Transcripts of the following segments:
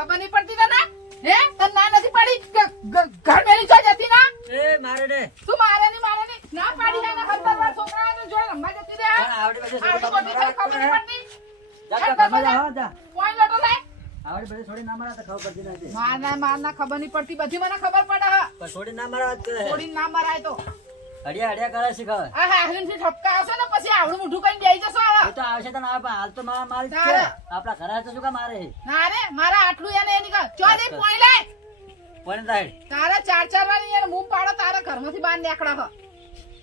ખબર નહીં પડતી તને હે તને ના નથી પડી ઘર મેલી જો જતી ના એ મારે દે તું મારે ની ના પાડી ના ખતરવાર છોકરાને જો રમવા જતી રે આવડી બધે ખબર નહીં પડતી જા ઘરમાં જા જા કોઈ લડો લે આવડી બધે છોડી ના મારા તો ખબર પડતી નથી મારના ખબર નહીં પડતી બધી મને ખબર પડે પણ છોડી ના મારા વાત કરે છોડી ના મરાય તો હડિયા હડિયા કરે છે ખબર આ હાલીન થી ઠપકા આવશે ને પછી આવડું મોઢું કઈ બેહી જશો એ તો આવશે તો ના પણ હાલ તો મારા માલ છે તારે. આપડા ઘરે તો શું કા મારે ના રે મારા આટલું એને એની ચોલી પોઈ લે કોને તાઈડ તારા ચાર વાળી એને મું પાડો તારા ઘરમાંથી બહાર નીકળો હો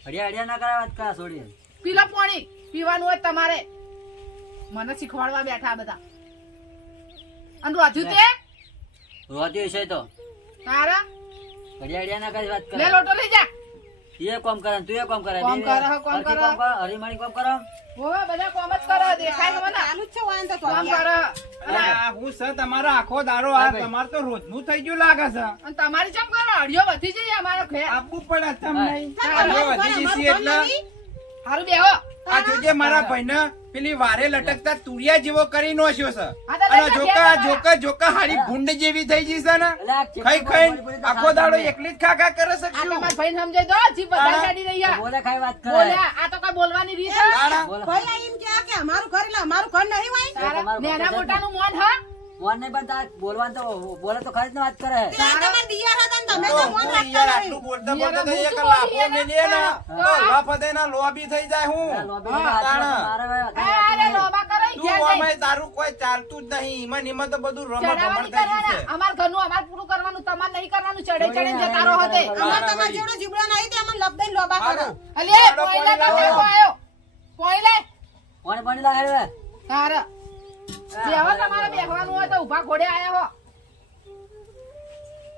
હડિયા હડિયા ના કરે વાત કરા છોડી પીલો પાણી પીવાનું હોય તમારે મને શીખવાડવા બેઠા આ બધા અને રોધ્યું તે રોતી છે તો તારા હડિયા હડિયા ના કરે વાત લે કરે લોટો લઈ જા એ કોમ કરે તું એ કોમ કરે કોમ કરે હો, કોમ કરે. હરીમણી કોમ કરો ઓવે બધા કોમ જ કરો દેખાય મને ચાલુ જ છે વાંધો તો કોમ કરો અલા, હું સર તમારો આખો દારો આ તમારે તો રોજનું થઈ ગયું લાગે છે અને તમારી ચમ કરો અડિયો વધી જઈએ અમારો ઘેર આપવું પડે તમને હા, હવે વધી જશે એટલે હારું બેહો આ જોજે મારા ભાઈને પેલી વારે લટકતા તુરિયા જેવો કરી નોશ્યો છે હા, તો અને લઈ જા, જોકા જોકા હારી ભૂંડ જેવી થઈ ગઈ છે ને અલા, આ ખાઈ ખાઈ આખો દાડો એકલી જ ખાખા કરે છે આ શું? તમારા ભાઈને સમજાઈ દો જીભ બધા કાઢી રહ્યા બોલે ખાઈ વાત કરે બોલ્યા આ તો કઈ બોલવાની રીત છે તાણા? બોલે ભાઈ એમ કે અમારું ઘર એટલે અમારું ઘર નહીં હોય તારા તમારું નેના ઘર છે ને? મોટાનું મોન હા મોન નહીં પણ તાર બોલવાનું તો બોલે તો ખરી જ ને વાત કરે તે આ તમારા દિયાર હતા ને તમે તો તો મોન હું યાર રાખતા આટલું નહીં બોલતા બોલતા તો યાર, એક હું લાફો શું મેલીએ ને બોલી તો એને? લાફદેના લોબી થઈ જાય હું લોબી હા, હાથમાં તાણા. મારે હવે અરે હાથમાં લોબા કરે તું ઘેર જઈ અમે તારું કોઈ ચાલતું જ નહીં ઈમાં ને ઈમાં તો બધું રમણ ચડાવવાની ભમણ થઈ ગયું કરવાના છે અમાર ઘરનું અમાર પૂરું કરવાનું તમાર નહીં કરવાનું ચડે ચડે જતા રહો હતે અમાર તમારા જેવડો જીબડો નહીં તે અમને લબદઈ લોબા કરો હારું. અલે ચાલો, કોઈલા પાણી તો લાવો. આયો કોઈલે કોને પાણી લાગે રે તાર બેહો તમારે બેહવાનું હોય તો ઊભા ઘોડે આયા હો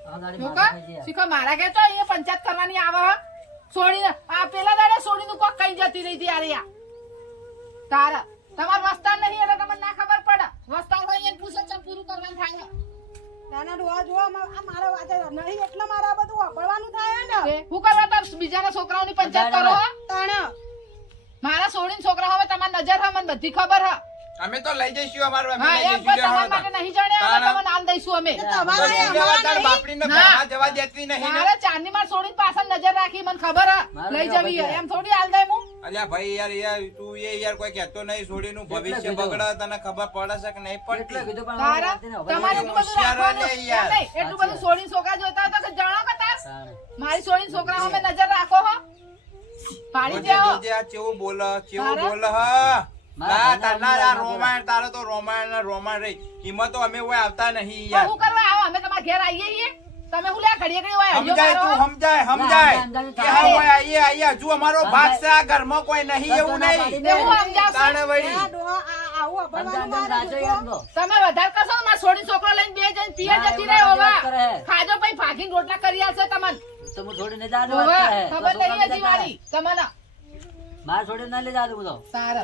આ ગાડી જોકા માથે થઈ ગયા. શીખો મારા કે તો અહીંયા પંચાયત કરવાની આવે હો છોડીને આ પેલા દાડે છોડીનું કોક કઈ જતી રહી હતી આરે તાર તમાર વસ્તાન નહીં એટલે તમને ના ખબર પડે વસ્તાન હોય એને પૂછો ચમ પૂરું કરવાનું થાય નાના ડોહા જો આ મારા વાતે નહીં એટલે મારા બધું વાપરવાનું થાય ને તે હું કરવા તાર બીજાના છોકરાઓની પંચાયત કરો હો? તાણ મારા છોડીને છોકરા હવે તમારી નજર હે મને બધી ખબર હે અમે તો લઈ જઈશું અમારું અમે હા લઈ એમ પણ જઈશું તમારા માટે નહીં જાણ્યા હવે તમને આલ દઈશું અમે તમારા બધી અમારા જવા તાર નહીં બાપડીને ના. ભણવા જવા દેતી નહીં ને. મારે ચાંદની માર છોડીને પાછળ નજર રાખી મને ખબર હે મારે લઈ કેવા જવી હે. ભાઈ એમ થોડી હાલ દે હું અલ્યા ભાઈ યાર તું યાર કોઈ કહેતો નહીં છોડીનું ભવિષ્ય કીધું. બગડે તને ખબર પડે છે કે નહીં એટલે પડતી કીધું પણ તારા વાત એને હવે તમારે નહીં એટલું બધું હોશિયાર રાખવાનું ને યાર. એમ નહીં, એટલું બધું છોડીને છોકરા જોતા હતા કે જાણો કે તાર તાણે. મારી છોડીને છોકરા અમે નજર રાખો હો પાડી જોજે દેવો જોજે આ કેવું બોલે કેવું તારા? બોલે હા મારા ના ઘરના તારા આ અમને રોમાણ તારો તો રોમાણ ને રોમાણ રહી ઈમાં તો અમે ઓય આવતા નહીં તો યાર હું કરવા આવો અમે તમારા ઘેર આવીએ છીએ તમે હું લે ઘડીએ ઘડીએ હોય હરિયો સમજાય મારો તું સમજાય સમજાય, કે હા ઓય આઈએ હજુ અમારો ભાગ છે આ ઘરમાં કોઈ નહીં એવું નહીં તે હું સમજાવશું તાણે વળી આ ડોહા આવું વાપરવાનું સમજાય, મારે સમજાય, યાર તો. તમે વધારે કરશો ને મારા છોડી છોકરો લઈને બે જઈને પીએ ના, જતી એવું રહે ના હોવા વાત કરે. ખાજો પછી ભાગીને રોટલા કરી આલશે તમને તો હું છોડીને જાદુ વાત હોવા કરે. તો ખબર છોકરાને નહીં હજી જતા મારી તમને મારે છોડીને ના લઈ જાદુ બધો તારે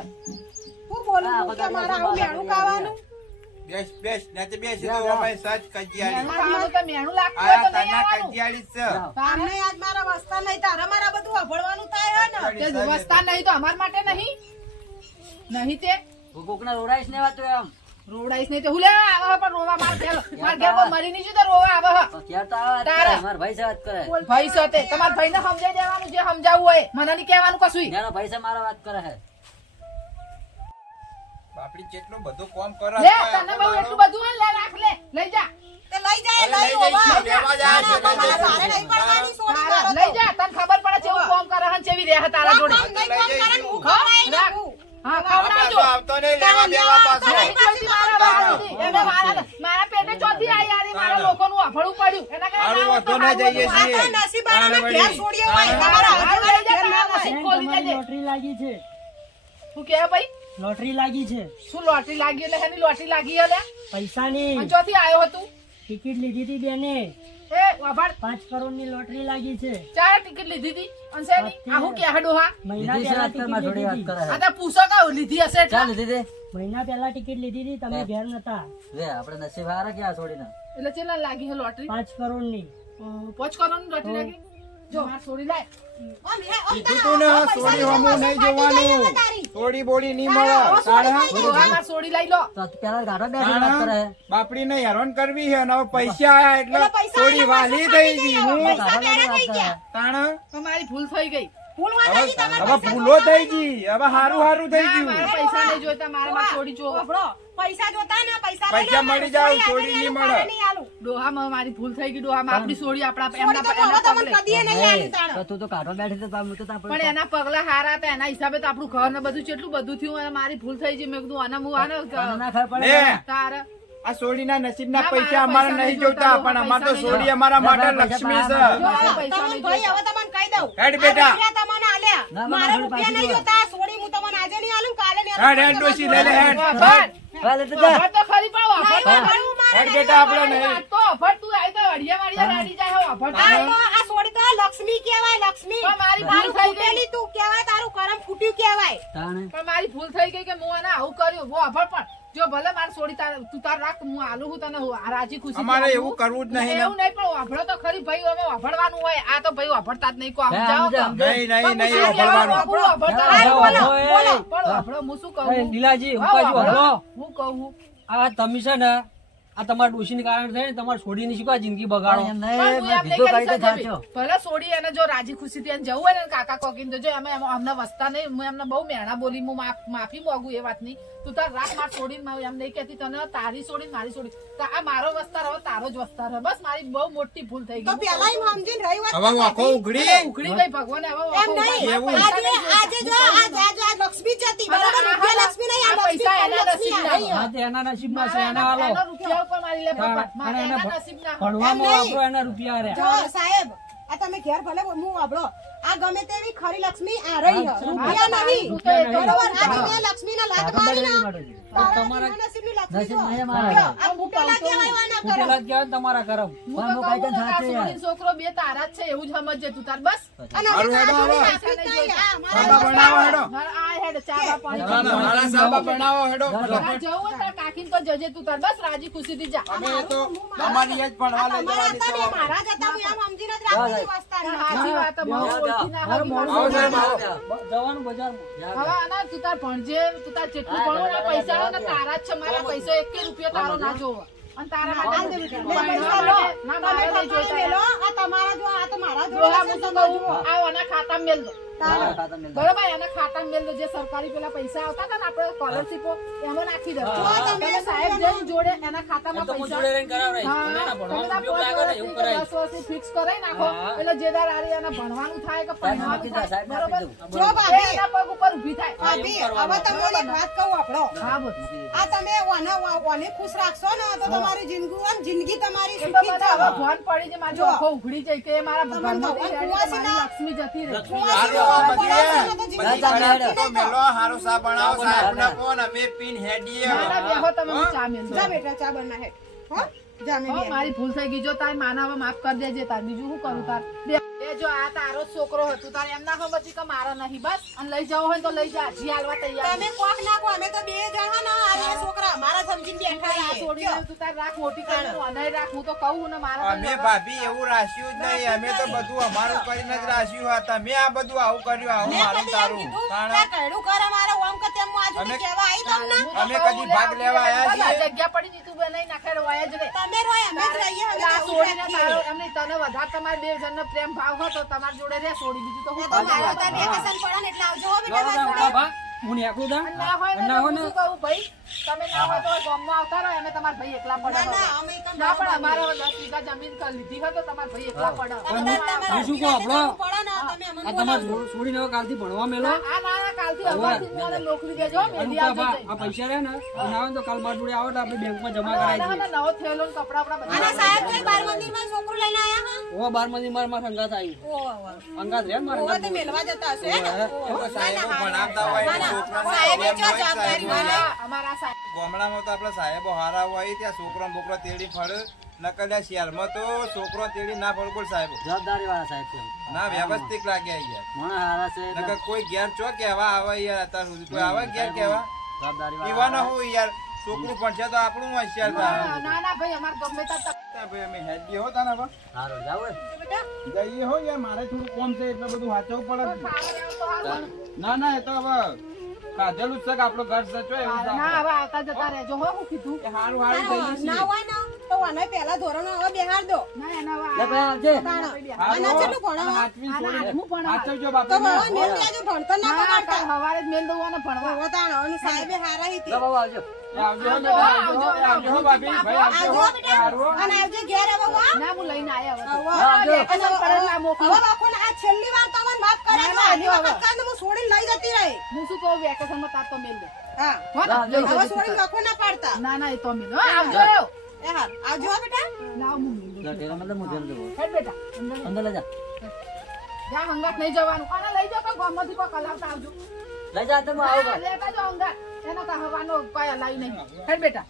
હું બોલું હા, છું કે મારે આવું મેણું ખાવાનું બેસ બેસ નાચે બેસ જા, તો જા. અમે સચ કજિયાળી મેણું ખાવાનું તો મેણું લાગતું હોય આયા તો નહીં તાના આવવાનું કજિયાળી જ છે જાઓ. તારે અમને આજ મારા વસ્તા નહીં તારા મારા બધું વાપરવાનું થાય હે ને તે વ્યવસ્થા નહીં તો અમાર માટે નહીં નહીં તે હું કોકને રોડાઈશ ને વાત એમ રોવડાઈશ નહીં તો હું લેવા આવે હે, પણ રોવા માર ઘેર કોઈ મરી નહીં તો રોવા આવે હે. તો ક્યારે તો આવે વાત તારા. કરે. મારા ભાઈ છે વાત કરે ભાઈ સાથે તમારા ભાઈને સમજાઈ દેવાનું જે સમજાવવું હોય મને નહીં કહેવાનું કશું નાનો ભાઈ છે મારા વાત કરે છે બાપડી જેટલું બધું કામ કરે લે તને બહુ એટલું બધું હોય ને, લે રાખ લે લઈ જા તે લઈ જાય અરે લઈ લઈ જઈશું, હોવા. લેવા જાય છે, ના, લઈ મારા જઈશું. ભારે નહીં પડવાની સોડી તારા, મારો લઈ જા તને ખબર પડે છે એવું કોમ કરે હે ને ચેવી રહે તારા જોડે કામ નહીં કામ કરે ને હું હા, ખવડાવી રાખ. નાખું. હા આ પાછો ખવડાવજો આવતો નહીં લેવા દેવા પાછો તારી જોઈતી મારા વાળા હતી. એને મારા પેટે ચોથી આઈ યારી મારા લોકોનું અફળું પડ્યું એના કરતા હારું, ના વાંધો ના જઈએ આ છીએ. તો નસીબાના તાણે ઘેર વળી. છોડીએ હોય તાણે તમારા હા, હજુ લઈ જા, ઘેર ના તારા હોય. નસીબ ખોલી તમારી દેજે. લોટરી લાગી છે શું કહે ભાઈ લોટરી લાગી છે શું લોટરી લાગી એટલે એની લોટરી લાગી હલે પૈસાની અને ચોથી આવ્યો હતું ટિકિટ લીધી હતી બેને એ વાભાડ 5 કરોડની લોટરી લાગી છે ચાર ટિકિટ લીધી હતી અને શેની? આ હું કે હડો હા મહિના લીધી છે પહેલા વાત કરે, મારી ટિકિટ જોડે લીધી વાત હતી. કરે આ તો પૂછો કે લીધી હશે એટલે. ચાલ લીધી તે મહિના પહેલા ટિકિટ લીધી હતી તમે ઘેર નતા લે આપણે નસીબ હારા ક્યાં છોડીને એટલે ચેલા લાગી હે લોટરી 5 કરોડની 5 કરોડની લોટરી લાગી જો. માર છોડી લાય. કીધું તું ને સોડી હમું નહીં જોવાનું સોડી બોડી નહીં મળે તાણે ડોહા માર છોડી લઈ લો. તો પેલા ગાઢો બેઠી વાત કરે બાપડી ને હેરાન કરવી છે અને હવે પૈસા આયા એટલે એટલે પૈસા થોડી વાલી થઈ ગઈ હું ગાઢો બેઠી વાત કરે તાણ તો મારી ભૂલ થઈ ગઈ. હવે ભૂલો થઈ ગઈ હવે હારું થઈ ના, ગયું મારે પૈસા નહીં જોઈતા, મારે માર છોડી જોવો. પૈસા જોતા ને પૈસા પૈસા મળી જાવ છોડી નહીં મળે ડોહામાં મારી ભૂલ થઈ ગઈ. ડોહામાં આપણી છોડી આપણા છોડી તો એના હવે તમને પગલે. કદીએ નહીં આલી તાણ. તો તું તો ગાઢો બેઠી તો હું તો તાર પણ એના પગલા હારા હતા, એના હિસાબે તો આપણું ઘર ને બધું કેટલું બધું થયું અને મારી ભૂલ થઈ ગઈ. મેં કીધું આને હું આને ના ખબર પડે લે તારે આ સોડીના નસીબના ના, પૈસા મારા અમારે પૈસા નહીં નહીં જોતા જોતા, પણ અમાર તો પૈસા સોડી નહીં અમારા માટે જોતા. લક્ષ્મી છે જો આ પૈસા તમને નહીં ભાઈ જોતા. હવે તમને કહી દઉં હેડ બેટા. આ રૂપિયા તમને આલ્યા. ના, મારા મારા રૂપિયા નહીં પાછી જોતા સોડી હું તમને આજે નહીં આલું કાલે નહીં આલું. હેડ ડોશી લે હેડ વાભર. હાલે તો જા વાભર તો ખરી પણ વાભર તો ના, ખરી. મારે હેડ બેટા આપણે નહીં વાત તો વાભર. તું આવી તો અડિયા રાડી જાય હો, વાભર તો આ ખરી. તો આ સોડી તો લક્ષ્મી કહેવાય લક્ષ્મી પણ મારી તારું ભૂલ થઈ ગઈ. ફૂટેલી તું કહેવાય તારું કરમ ફૂટ્યું કહેવાય તાણે પણ મારી ભૂલ થઈ ગઈ કે હું આને આવું કર્યું. વાભર પણ જો ભલે મારી છોડી તું તાર રાખ, હું આલું હું તને રાજી ખુશી અમારે એવું કરવું જ નહીં ને. એવું નહીં પણ વાભરો તો ખરી ભાઈ. હવે વાભરવાનું હોય. આ તો ભાઈ વાભરતા જ નહીં. કો આમ હે, જાઓ તો. સમજો. નહીં વાપરવાનું વાપરો, વાભરતા હા, નહીં. બોલો, બોલો, એ. પણ વાભરો હું શું કહું? એ, લીલાજી, હા, ઉપાજી વાભરો. વાભરો. હું કહું આ તમે છે ને આ તમારા ડોશીને કારણે થાય ને તમારે છોડીની શું કાં જિંદગી બગાડો એમ પણ નહીં હું મેં એમ નહીં બીજો કરી કઈ તો શકતી. સાચો ભલે છોડી એને જો રાજી ખુશી થી જવું હોય ને કાકા કોકીને તો જો અમે અમને વસતા નહીં. હું એમને બહુ મહેણા બોલી. હું માફી માંગુ એ વાતની. તું તાર રાખ માર છોડીને એમ નહીં કહેતી તને તારી છોડી મારી છોડી. તો આ મારો વસ્તાર હવે તારો જ વસ્તાર હવે. બસ મારી બહુ મોટી ભૂલ થઈ તો ગઈ. પેલા હું સમજીને રહી વાત હવે હું આખો કરતી. ઉઘડી ઉઘડી ગઈ ભગવાને હવે એમ નહીં એવું. આજે જો આ લક્ષ્મી જ હતી બરાબર રૂપિયા લક્ષ્મી નહીં આ આ પૈસા એના લક્ષ્મી નસીબના. નહીં. હા, તે એના નસીબમાં છે એના એનો હાલો રૂપિયા ઉપર મારી લે હા, બાપા. મારે અને એના એના નસીબના. ભણવામાં એમ નહીં. વાપરો એના રૂપિયા જો રહ્યા સાહેબ આ તમે ઘેર ભલે હું વાપરો આ ગમે તેવી ખરી લક્ષ્મી આ રહી હા, છે. રૂપિયા નહીં તું તો એ તો બરોબર આ તમે લક્ષ્મીના લાત મારી ના તારા તમારા જીવનના નસીબની લક્ષ્મી નસીબ જો. નહીં અમારા. આ ફૂટેલા કહેવાય વાના કરો. ફૂટેલા જ કહેવાય ને તમારા કરમ હું તો પણ કહું હું છું કાંઈ કે આ સાચે યાર. છોકરી છોકરો બે તારા જ છે એવું જ સમજજે તું તાર બસ. અને હારું આ હેડો જોડી હવે. નાખવી જ નહીં. આ સાબા મારા બનાવો હેડો આ હેડ ચા બા પાણી ના, ના, મારા સાબા બનાવો હેડો આ જવું હોય તાર કાકીને તો જજે તું તાર બસ રાજી ખુશીથી જા. અમે તો તમારી જ ભણવા લઈ તમારા જવાની હતા ને તો. મારા જ હતા હું એમ સમજીને જ રાખતી વસ્તાની. સાચી વાત બહુ ઓળખી ના મારો હતી. મોડું આવો સાહેબ, આવો. જવાનું બજારમાં હવે આના તું તાર ભણજે તું તાર જેટલું ભણવું ને પૈસા હોય ને તારા જ છે. મારા પૈસો 1 રૂપિયો તારો ના જોવો. અને તારા માટે લે પૈસા લો. ના તમે મારે નહીં ખબર જોઈતા. મેલો. આ તમારા જો આ તો મારા ડોહા જોડે હું શું કહું? આ ઓના ખાતામાં મેલ દો. મારા ખાતામાં મેલ દો. બરોબર એના ખાતામાં મેલ દો. જે સરકારી પેલા પૈસા આવતા હતા ને આપણે સ્કોલરશીપો એમાં નાખી દો. તમે સાહેબ જઈને જોડે એના ખાતામાં તો હું પૈસા જોડે રહીને કરાવરાઈશ. હા, તમે એના તમે ભણવાનો તાર ઉપયોગ પાંચ લાગે ને એવું વર્ષથી કે કરાય 10 વર્ષથી ફિક્સ કરાઈ નાખો. હા. એટલે જે દાર આરી એને ભણવાનું થાય કે ભણવાનું મૂકી દો, થાય. સાહેબ બરોબર? આપી દઉં. જો એ ભાભી એના પગ ઉપર ઊભી થાય. ભાભી હવે તમને એક વાત કહું આપણો હા બોલ. આ તમે ઓને ખુશ રાખશો ને તો તમારી જિંદગી તમારી એ તો સુખી મને જ હવે છે. ભાન પડી છે. મારી જો. આંખો ઉઘડી જાય કે એ મારા તમને તો ભગવાનમાંથી હવે જાય એટલે કુંવાસીના- મારી લક્ષ્મી જતી રહે. હારું, હવે બધી ના, ચાલ, તો મેલો હારું સા બનાવો સાહેબને ફોન અમે પીન હેડીએ ના, ના, બેહો તમે હું ચા મેલ દઉં. જા બેટા ચા બના હે હો જા મેં હો, બેન. મારી ભૂલ થઈ ગઈ. જો તારી માના હવે માફ કરી દેજે તાર. બીજું શું કરું તાર? એ જો આ તારો જ છોકરો હતો તારે એમ ના સમજી કે મારો નહીં બસ. અને લઈ જવો હોય ને તો લઈ જા. જી હાલવા તૈયાર તમે કોક નાખો અમે તો બે જણા ના આ બે છોકરા મારા સમજીને બેઠા આ છીએ. છોડીને તું તાર રાખ મોટી કરીને તું અનાઈ રાખ. હું તો કહું ને મારા અમે ભાભી એવું રાખ્યું જ નહીં અમે તો બધું અમારું કરીને જ રાખ્યું હતા. તમે આ બધું આવું કર્યું આવું મેં મારું કદી એમ તારું કીધું તાણે કે કયડું કરે મારે ઓમ કે તેમ હું આ જોડે અમે- કહેવા આઈ તમને અમે કદી ભાગ લેવા આયા છીએ? જગ્યા પડી ની તું બનાઈ નાખે રોયા જ રે. તમે રોય અમે જ રહીએ હવે આ તો છોડીને ઉઠાતીએ. તારો એમને તને વધારે તમારે બે જણનો પ્રેમ ભાવ હતો તમારી જોડે રે છોડી બીજું તો એ હું તો મારા હતા વેકેશન પડે ને એટલે આવજો હો બેટા જાઓ, મારા જાઓ, જોડે. બા, હું નીકળું તા. ના હોય ને ના હોય હું ને શું કહું ભાઈ તમે ના હોય તો ગામમાં આવતા રહો અમે તમારા ભાઈ એકલા પડે ના ના અમે તો ના પણ અમારે હવે 10 વીઘા જમીન લીધી હોય તો તમારા ભાઈ એકલા પડે તમે તમારા હું શું કહું રૂપિયા આપણો? પડે ને તમે અમને આ તમારે છોડીને હવે કાલથી ભણવા મેલો આ ના કાલથી હવાથી મને નોકરી દેજો મેલી અનુપા આવજો બા, જઈ. આ પૈસા રહ્યા ને ના હોય ને તો કાલ મારા જોડે આવો તો આપણે બેંકમાં જમા કરાવી અને દઈએ. નવો થયેલો ને કપડા બપડા અને બધા સાહેબ કઈ બાર મંદિરમાં છોકરું લઈને આયા હા ઓ 12 માં મારા અંગાત આવ્યું. ઓહો અંગાત રે ને મારા ઓહો અંગાત તે મેલવા જતા હશે હે ને ઓહો. સાહેબો ભણાવતા હોય ના, એટલે ના. છોકરાને સાહેબે પ્રેમ જો હોય જવાબદારી સાહેબોને. વાળા. અમારા સાહેબ ગામડામાં તો આપડા સાહેબો હારા હોય ત્યાં છોકરો બોકરો તેડી ફળ નકલ્યા શહેરમાં તો છોકરો તેડી ના ફળ બોલ સાહેબો જવાબદારી વાળા સાહેબ છે ના વ્યવસ્થિત લાગ્યા યાર મને હારા છે નકર કોઈ ઘેર ચો કેવા આવે યાર અત્યાર સુધી કોઈ આવે ઘેર કેવા જવાબદારી પીવાના વાળા હું યાર છોકરું ભણશે તો આપણું હોશિયાર થાય. ના ના ભાઈ અમારે ગમે ત્યાં ત્યાં ભાઈ અમે હેડીએ હો તાને હવે. હારું જાવ હે. બેટા જઈએ હો યાર, મારે થોડું કોમ છે એટલે બધું વાંચવું પડે. ખાવા તો હારું. ના ના એ તો હવે કાઢેલું જ છે કે આપણું ઘર સચો એવું જ ના આપણે. હવે આવતા જતા રહેજો હો હું કીધું એ હારું હારું જઈએ ના છીએ. હોય ને તો આને પહેલા ધોરણ હવે બેહાર દો ના એના લે ભાઈ આવજે. તાણા. હારું આના હો. કેટલું ભણાવો? અને હાચવીને આના છોડીને. હાથમાં ભણાવો. હાચવજો તો બાપા. બાબા મેલ દેજો ભણતર ના બગાડતા સવારે જ મેલ દઉં અને ભણવા હવે તાણા અને સાહેબે હારા હતી લે બાબા આવજો. એ આવજો હો બેટા, આવજો, એ આવજો હો ભાભી, ભાઈ આવજો હો. આવજો એ હારું હો. બેટા અને આવજે ઘેર હવે હો ના હું લઈને આયા હવે તો. હવે આવજો. વેકેશન પડે એટલે આ મોકલું. હવે બાપુને આ છેલ્લી વાર તમને માફ કરે ના, છે ના, આટલી હવે. વખત કાંઈ હું છોડીને લઈ જતી રહી હું શું કહું વેકેશનમાં તાર તો મેલ દે હા હો ને? આવજો. લઈ હવે જજે છોડીને તું વખો ના પાડતા તાર. ના ના એ તો મેલ હો આવજો એ હા આવજો હો બેટા લાવ હું મેલ દઉં લે ટેલા મતલબ હું જેમ જવું. હેડ બેટા અંદર અંદર લઈ જા. જા હંગાત નહીં જવાનું અને લઈ જાઓ કોઈ ગામમાંથી કોઈ કલાવતા આવજો લઈ જા તો હું આવું હા, ભાઈ. લેતા જાઓ હંગાત એનો તો હવાનો કોઈ હલાઈ નહીં હેડ બેટા